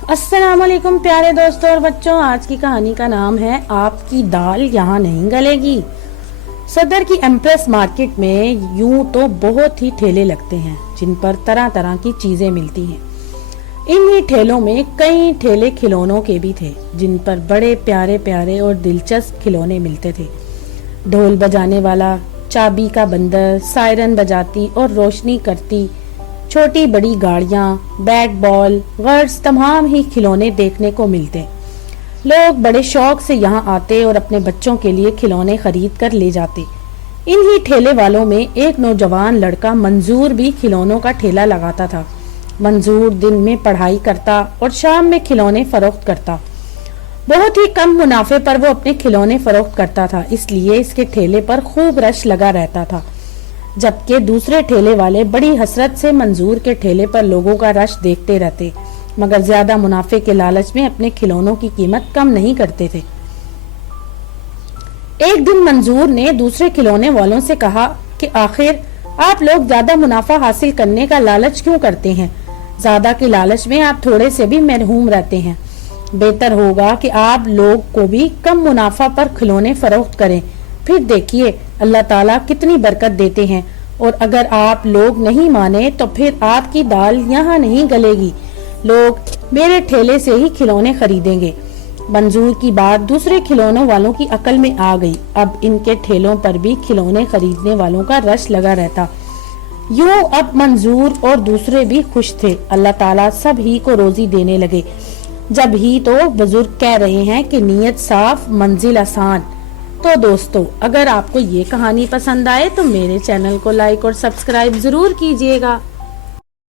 अस्सलाम वालेकुम प्यारे दोस्तों और बच्चों, आज की कहानी का नाम है आपकी दाल यहाँ नहीं गलेगी। सदर की एम्प्रेस मार्केट में यूं तो बहुत ही ठेले लगते हैं जिन पर तरह तरह की चीजें मिलती हैं। इन्हीं ठेलों में कई ठेले खिलौनों के भी थे जिन पर बड़े प्यारे प्यारे और दिलचस्प खिलौने मिलते थे। ढोल बजाने वाला, चाबी का बंदर, सायरन बजाती और रोशनी करती छोटी बड़ी गाड़ियां, बैट बॉल, गर्ल्स, तमाम ही खिलौने देखने को मिलते। लोग बड़े शौक से यहाँ आते और अपने बच्चों के लिए खिलौने खरीद कर ले जाते। इन्हीं ठेले वालों में एक नौजवान लड़का मंजूर भी खिलौनों का ठेला लगाता था। मंजूर दिन में पढ़ाई करता और शाम में खिलौने फरोख्त करता। बहुत ही कम मुनाफे पर वो अपने खिलौने फरोख्त करता था, इसलिए इसके ठेले पर खूब रश लगा रहता था। जबकि दूसरे ठेले वाले बड़ी हसरत से मंजूर के ठेले पर लोगों का रश देखते रहते, मगर ज्यादा मुनाफे के लालच में अपने खिलौनों की कीमत कम नहीं करते थे। एक दिन मंजूर ने दूसरे खिलौने वालों से कहा कि आखिर आप लोग ज्यादा मुनाफा हासिल करने का लालच क्यों करते हैं? ज्यादा के लालच में आप थोड़े से भी मरहूम रहते हैं। बेहतर होगा कि आप लोग को भी कम मुनाफा पर खिलौने फरोख्त करें, फिर देखिए अल्लाह ताला कितनी बरकत देते हैं। और अगर आप लोग नहीं माने तो फिर आपकी दाल यहाँ नहीं गलेगी। लोग मेरे ठेले से ही खिलौने खरीदेंगे। मंजूर की बात दूसरे खिलौनों वालों की अकल में आ गई। अब इनके ठेलों पर भी खिलौने खरीदने वालों का रश लगा रहता। यूं अब मंजूर और दूसरे भी खुश थे। अल्लाह ताला सब ही को रोजी देने लगे। जब ही तो बुजुर्ग कह रहे हैं कि नीयत साफ मंजिल आसान। तो दोस्तों, अगर आपको ये कहानी पसंद आए तो मेरे चैनल को लाइक और सब्सक्राइब जरूर कीजिएगा।